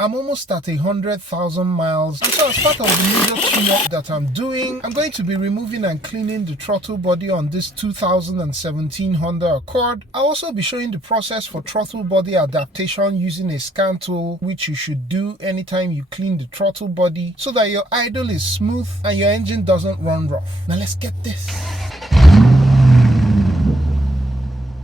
I'm almost at 100,000 miles, and so as part of the major tune-up that I'm doing, I'm going to be removing and cleaning the throttle body on this 2017 Honda Accord. I'll also be showing the process for throttle body adaptation using a scan tool, which you should do anytime you clean the throttle body so that your idle is smooth and your engine doesn't run rough. Now let's get this.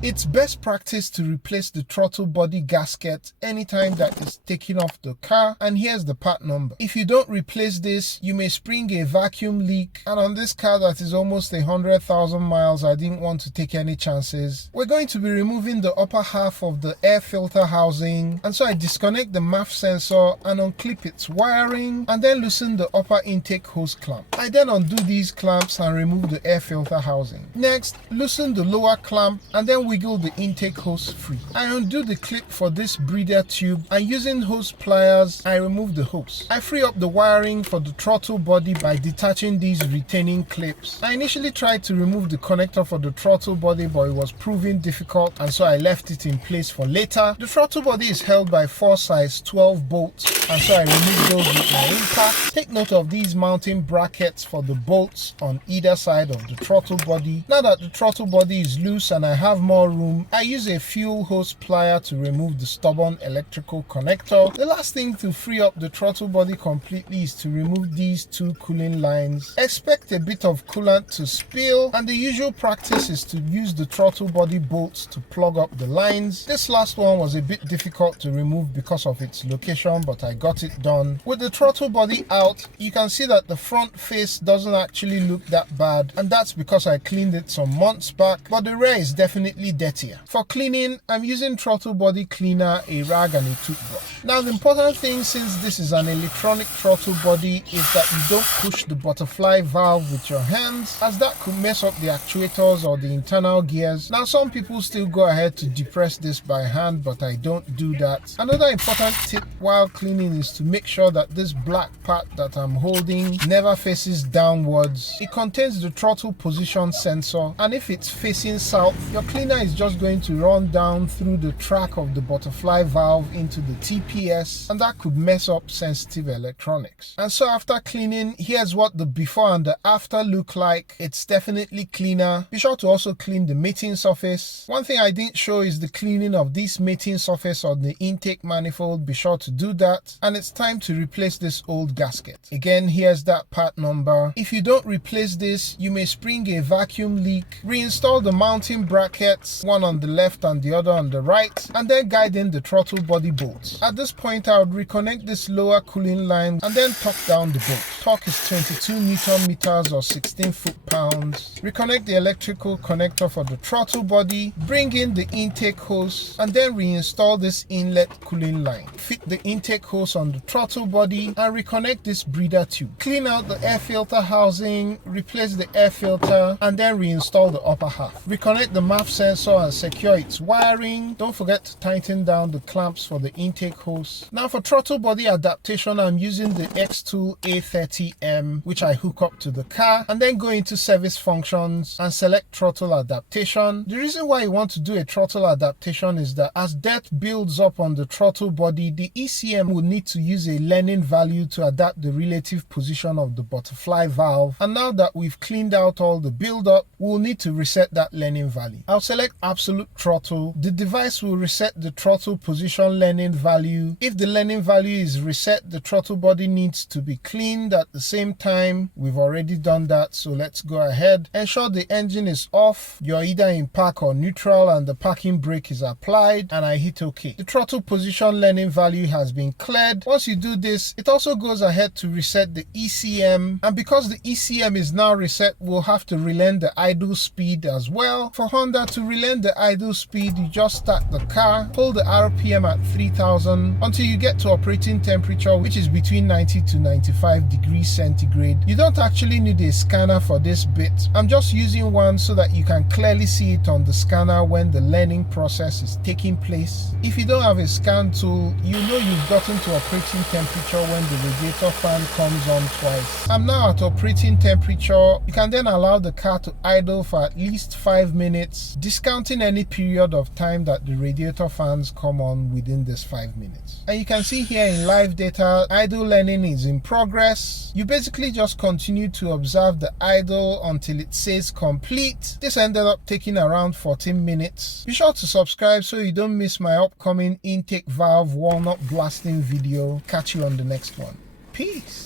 It's best practice to replace the throttle body gasket anytime that is taken off the car, and here's the part number. If you don't replace this, you may spring a vacuum leak, and on this car that is almost 100,000 miles, I didn't want to take any chances. We're going to be removing the upper half of the air filter housing, and so I disconnect the MAF sensor and unclip its wiring, and then loosen the upper intake hose clamp. I then undo these clamps and remove the air filter housing. Next, loosen the lower clamp and then wiggle the intake hose free. I undo the clip for this breather tube, and using hose pliers, I remove the hose. I free up the wiring for the throttle body by detaching these retaining clips. I initially tried to remove the connector for the throttle body, but it was proving difficult, and so I left it in place for later. The throttle body is held by 4 size 12 bolts, and so I removed those with my impact. Take note of these mounting brackets for the bolts on either side of the throttle body. Now that the throttle body is loose and I have more room, I use a fuel hose plier to remove the stubborn electrical connector. The last thing to free up the throttle body completely is to remove these 2 cooling lines. Expect a bit of coolant to spill, and the usual practice is to use the throttle body bolts to plug up the lines. This last one was a bit difficult to remove because of its location, but I got it done. With the throttle body out, you can see that the front face doesn't actually look that bad, and that's because I cleaned it some months back, but the rear is definitely dirtier. For cleaning, I'm using throttle body cleaner, a rag and a toothbrush. Now the important thing, since this is an electronic throttle body, is that you don't push the butterfly valve with your hands, as that could mess up the actuators or the internal gears. Now some people still go ahead to depress this by hand, but I don't do that. Another important tip while cleaning is to make sure that this black part that I'm holding never faces downwards. It contains the throttle position sensor, and if it's facing south, your cleaner is just going to run down through the track of the butterfly valve into the TPS, and that could mess up sensitive electronics. And so after cleaning, here's what the before and the after look like. It's definitely cleaner. Be sure to also clean the mating surface. One thing I didn't show is the cleaning of this mating surface on the intake manifold. Be sure to do that. And it's time to replace this old gasket. Again, here's that part number. If you don't replace this, you may spring a vacuum leak. Reinstall the mounting brackets, one on the left and the other on the right, and then guide in the throttle body bolts. At this point, I would reconnect this lower cooling line and then torque down the bolt. Torque is 22 Newton meters or 16 foot-pounds. Reconnect the electrical connector for the throttle body, bring in the intake hose, and then reinstall this inlet cooling line. Fit the intake hose on the throttle body and reconnect this breather tube. Clean out the air filter housing, replace the air filter, and then reinstall the upper half. Reconnect the MAF sensor and secure its wiring. Don't forget to tighten down the clamps for the intake hose. Now for throttle body adaptation, I'm using the XTOOL A30M, which I hook up to the car, and then go into service functions and select throttle adaptation. The reason why you want to do a throttle adaptation is that as dirt builds up on the throttle body, the ECM will need to use a learning value to adapt the relative position of the butterfly valve. And now that we've cleaned out all the buildup, we'll need to reset that learning value. I'll select absolute throttle. The device will reset the throttle position learning value. If the learning value is reset, the throttle body needs to be cleaned at the same time. We've already done that, so let's go ahead. Ensure the engine is off. You're either in park or neutral and the parking brake is applied, and I hit OK. The throttle position learning value has been cleared. Once you do this, it also goes ahead to reset the ECM, and because the ECM is now reset, we'll have to relearn the idle speed as well. For Honda, to relearn the idle speed, you just start the car, hold the RPM at 3000 until you get to operating temperature, which is between 90 to 95 degrees centigrade. You don't actually need a scanner for this bit. I'm just using one so that you can clearly see it on the scanner when the learning process is taking place. If you don't have a scan tool, you know you've gotten to operating temperature when the radiator fan comes on twice. I'm now at operating temperature. You can then allow the car to idle for at least 5 minutes, disconnect discounting any period of time that the radiator fans come on within this 5 minutes. And you can see here in live data, idle learning is in progress. You basically just continue to observe the idle until it says complete. This ended up taking around 14 minutes. Be sure to subscribe so you don't miss my upcoming intake valve walnut blasting video. Catch you on the next one. Peace.